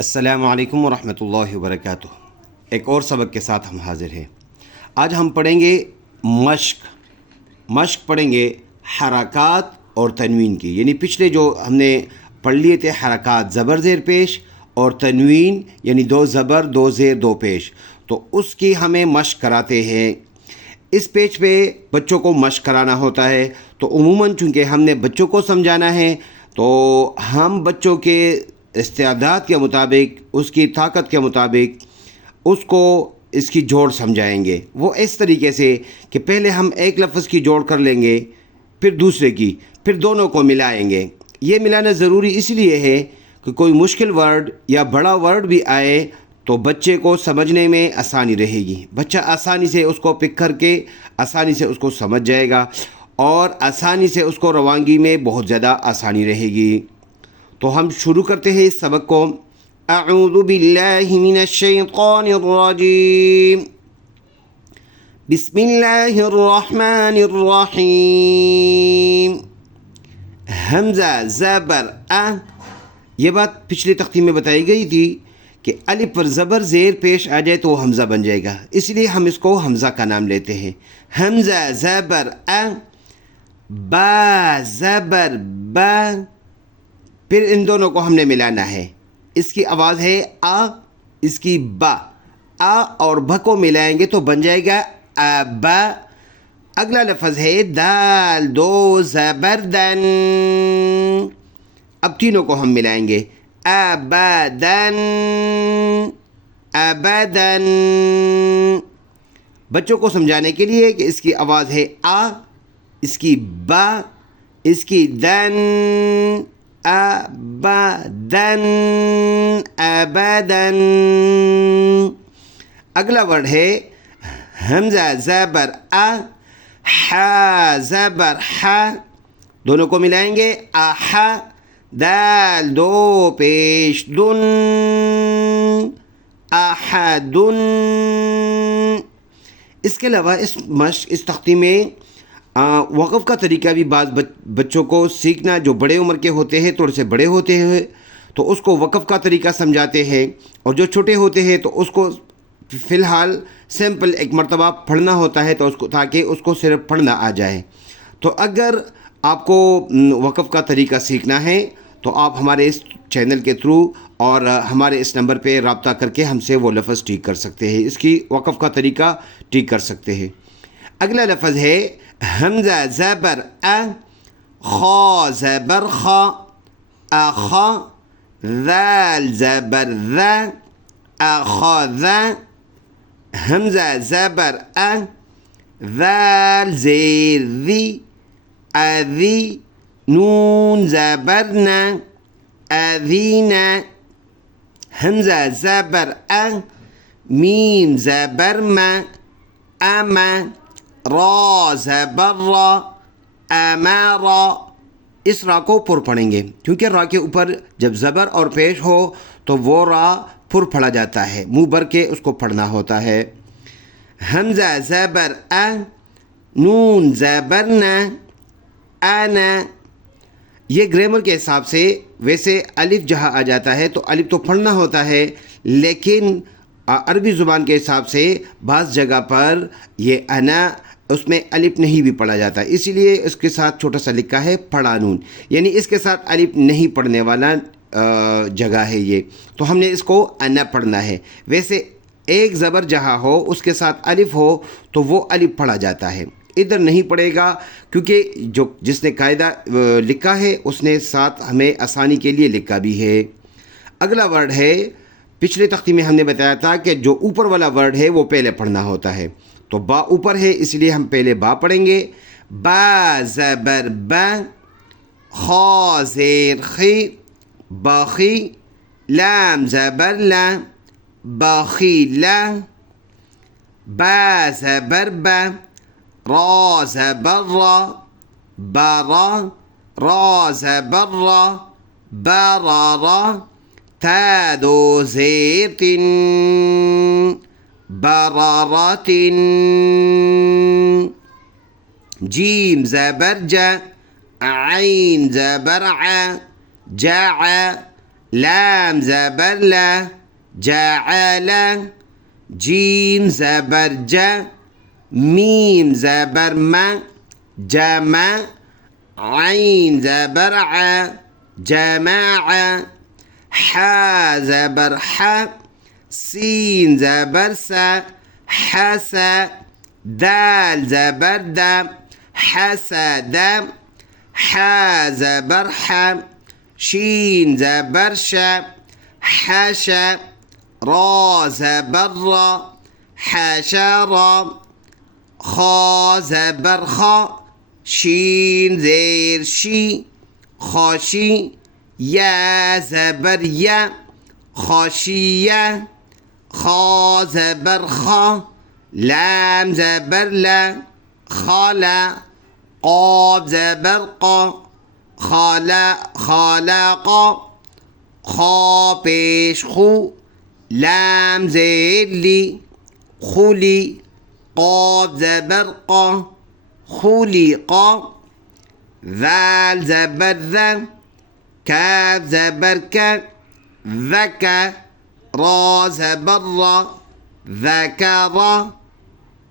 السلام علیکم ورحمۃ اللہ وبرکاتہ۔ ایک اور سبق کے ساتھ ہم حاضر ہیں۔ آج ہم پڑھیں گے مشق پڑھیں گے حرکات اور تنوین کی، یعنی پچھلے جو ہم نے پڑھ لیے تھے حرکات زبر زیر پیش اور تنوین یعنی دو زبر دو زیر دو پیش، تو اس کی ہمیں مشق کراتے ہیں۔ اس پیج پہ بچوں کو مشق کرانا ہوتا ہے، تو عموماً چونکہ ہم نے بچوں کو سمجھانا ہے تو ہم بچوں کے استعداد کے مطابق، اس کی طاقت کے مطابق اس کی جوڑ سمجھائیں گے۔ وہ اس طریقے سے کہ پہلے ہم ایک لفظ کی جوڑ کر لیں گے، پھر دوسرے کی، پھر دونوں کو ملائیں گے۔ یہ ملانا ضروری اس لیے ہے کہ کوئی مشکل ورڈ یا بڑا ورڈ بھی آئے تو بچے کو سمجھنے میں آسانی رہے گی، بچہ آسانی سے اس کو پک کر کے آسانی سے اس کو سمجھ جائے گا، اور آسانی سے اس کو روانگی میں بہت زیادہ آسانی رہے گی۔ تو ہم شروع کرتے ہیں اس سبق کو۔ اعوذ باللہ من الشیطان الرجیم، بسم اللہ الرحمن الرحیم۔ حمزہ زبر یہ بات پچھلی تختی میں بتائی گئی تھی کہ الف پر زبر زیر پیش آ جائے تو وہ حمزہ بن جائے گا، اس لیے ہم اس کو حمزہ کا نام لیتے ہیں۔ حمزہ زبر با زبر با، پھر ان دونوں کو ہم نے ملانا ہے۔ اس کی آواز ہے آ، اس کی با، آ اور ب کو ملائیں گے تو بن جائے گا ابا۔ اگلا لفظ ہے دال دو زبر دن، اب تینوں کو ہم ملائیں گے ابدن ابدن۔ بچوں کو سمجھانے کے لیے کہ اس کی آواز ہے آ، اس کی با، اس کی دن، ابدن ابدن۔ اگلا ورڈ ہے حمزہ زبر ح زبر ح، دونوں کو ملائیں گے اح، دال دو پیش دن، احدن۔ اس کے علاوہ اس تختی میں وقف کا طریقہ بھی بعض بچوں کو سیکھنا، جو بڑے عمر کے ہوتے ہیں، تھوڑے سے بڑے ہوتے ہیں تو اس کو وقف کا طریقہ سمجھاتے ہیں، اور جو چھوٹے ہوتے ہیں تو اس کو فی الحال سیمپل ایک مرتبہ پڑھنا ہوتا ہے، تو اس کو تاکہ اس کو صرف پڑھنا آ جائے۔ تو اگر آپ کو وقف کا طریقہ سیکھنا ہے تو آپ ہمارے اس چینل کے تھرو اور ہمارے اس نمبر پہ رابطہ کر کے ہم سے وہ لفظ ٹھیک کر سکتے ہیں، اس کی وقف کا طریقہ ٹھیک کر سکتے ہیں۔ اگلا لفظ ہے حمزہ زبر خا زبر خا اخا، ذال زبر ذا اخذ، حمزہ زبر ذال زیر ذی اذی، نون زبر نا اذینا، حمزہ زبر میم زبر ما اما، را زبر را امارا۔ اس را کو پر پڑھیں گے کیونکہ را کے اوپر جب زبر اور پیش ہو تو وہ را پر پڑھا جاتا ہے، منہ بھر کے اس کو پڑھنا ہوتا ہے۔ حمزہ زبر نون زبر نا انا۔ یہ گرامر کے حساب سے ویسے الف جہاں آ جاتا ہے تو الف تو پڑھنا ہوتا ہے، لیکن عربی زبان کے حساب سے بعض جگہ پر یہ انا، اس میں الف نہیں بھی پڑھا جاتا، اسی لیے اس کے ساتھ چھوٹا سا لکھا ہے پڑھا نون، یعنی اس کے ساتھ الف نہیں پڑھنے والا جگہ ہے یہ، تو ہم نے اس کو انا پڑھنا ہے۔ ویسے ایک زبر جہاں ہو اس کے ساتھ الف ہو تو وہ الف پڑھا جاتا ہے، ادھر نہیں پڑھے گا کیونکہ جس نے قاعدہ لکھا ہے اس نے ساتھ ہمیں آسانی کے لیے لکھا بھی ہے۔ اگلا ورڈ ہے، پچھلے تختی میں ہم نے بتایا تھا کہ جو اوپر والا ورڈ ہے وہ پہلے پڑھنا ہوتا ہے، تو با اوپر ہے اس لیے ہم پہلے با پڑھیں گے۔ با زبر با، خا زیر خی باخی، لام زبر لا باخیلا، با زبر با، را زبر را برا، را زبر را برارا، تا دو زیر تن برارات، جیم زبر جا عین زبر ع جاع، لام زبر لا جعل جيم زبر جا ميم زبر ما جمع عين زبر ع جماعة حا زبر ح سين زبر س حسا دال زبر د حسد حا زبر ح شين زبر ش حش را زبر را حشر خا زبر خا شين زير شي خاشي يا زبر يا خاشية خا زبر خا لام زبر لا خلا قاب زبر قا خالق خا پیش خو لام زیر لی خلی قاب زبر قا خلق ذال زبر ذا كاف زبر ك ذكى را زبر را ذكر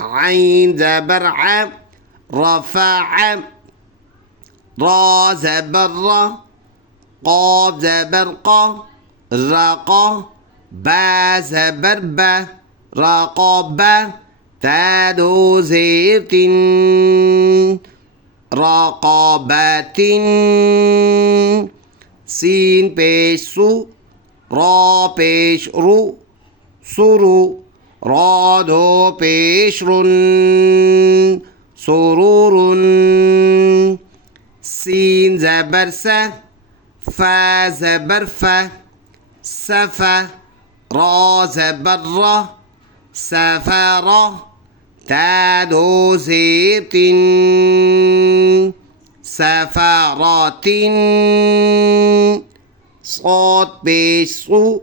عين زبر ع رفع را زبر را قاب زبر قا رقا با زبر با رقاب تادو زيت رقابات سين پیش سو را پیش رو سرو را دو پیش رن سرور سين زبر س فا زبر فا سفا را زبر را سفر تادو زيت سفرات صاد پیش صو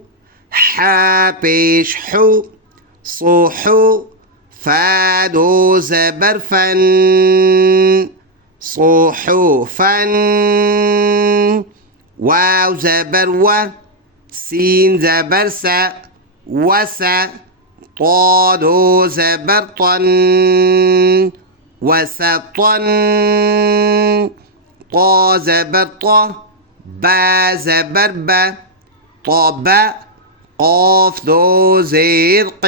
حا پیش حو صوحو فادو زبر فن صوحو فن واو زبر و سين زبر س وسا طادو زبر طن وسطن طا زبر طا با زبر با طابا قاف ذو زرق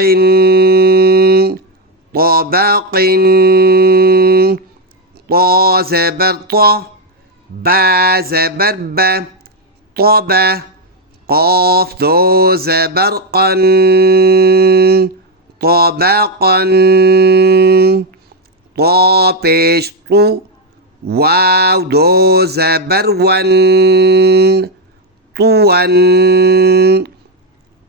طبق طا زبر طا با زبر با طبا قاف ذو زبرقا طبقا طا پیش طو واو دو زبر ون طون।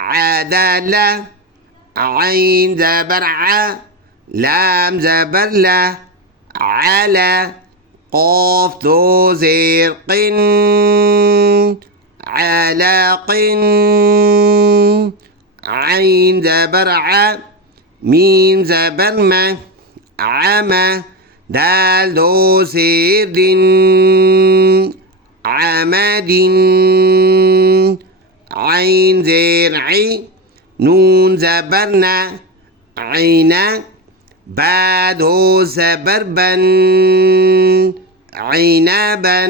عدالة عين زبر ع لام زبر لا على قاف ذو زرق علاق عين زبر ع ميم زبر ما عما دال دو زير دين عمد عين زير عي نون زبرنا عينا بعد هو زبر بن عنبا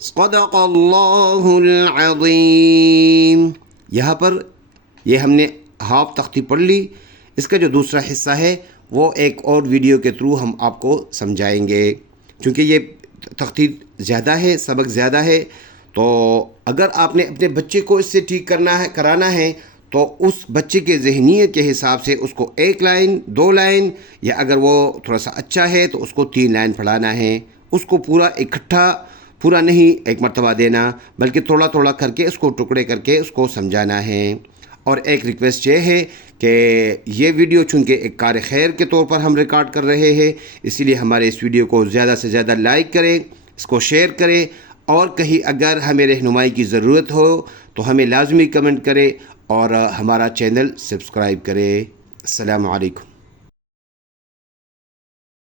صدق اللہ العظیم. یہاں پر یہ ہم نے ہاف تختی پڑھ لی. اس کا جو دوسرا حصہ ہے وہ ایک اور ویڈیو کے تھرو ہم آپ کو سمجھائیں گے، چونکہ یہ تختی زیادہ ہے، سبق زیادہ ہے. تو اگر آپ نے اپنے بچے کو اس سے ٹھیک کرانا ہے تو اس بچے کے ذہنیت کے حساب سے اس کو 1 لائن 2 لائن، یا اگر وہ تھوڑا سا اچھا ہے تو اس کو 3 لائن پڑھانا ہے. اس کو پورا اکٹھا پورا نہیں ایک مرتبہ دینا، بلکہ تھوڑا تھوڑا کر کے اس کو ٹکڑے کر کے اس کو سمجھانا ہے. اور ایک ریکویسٹ یہ ہے کہ یہ ویڈیو چونکہ ایک کار خیر کے طور پر ہم ریکارڈ کر رہے ہیں، اسی لیے ہمارے اس ویڈیو کو زیادہ سے زیادہ لائک کریں، اس کو شیئر کریں، اور کہیں اگر ہمیں رہنمائی کی ضرورت ہو تو ہمیں لازمی کمنٹ کریں اور ہمارا چینل سبسکرائب کریں. السلام علیکم.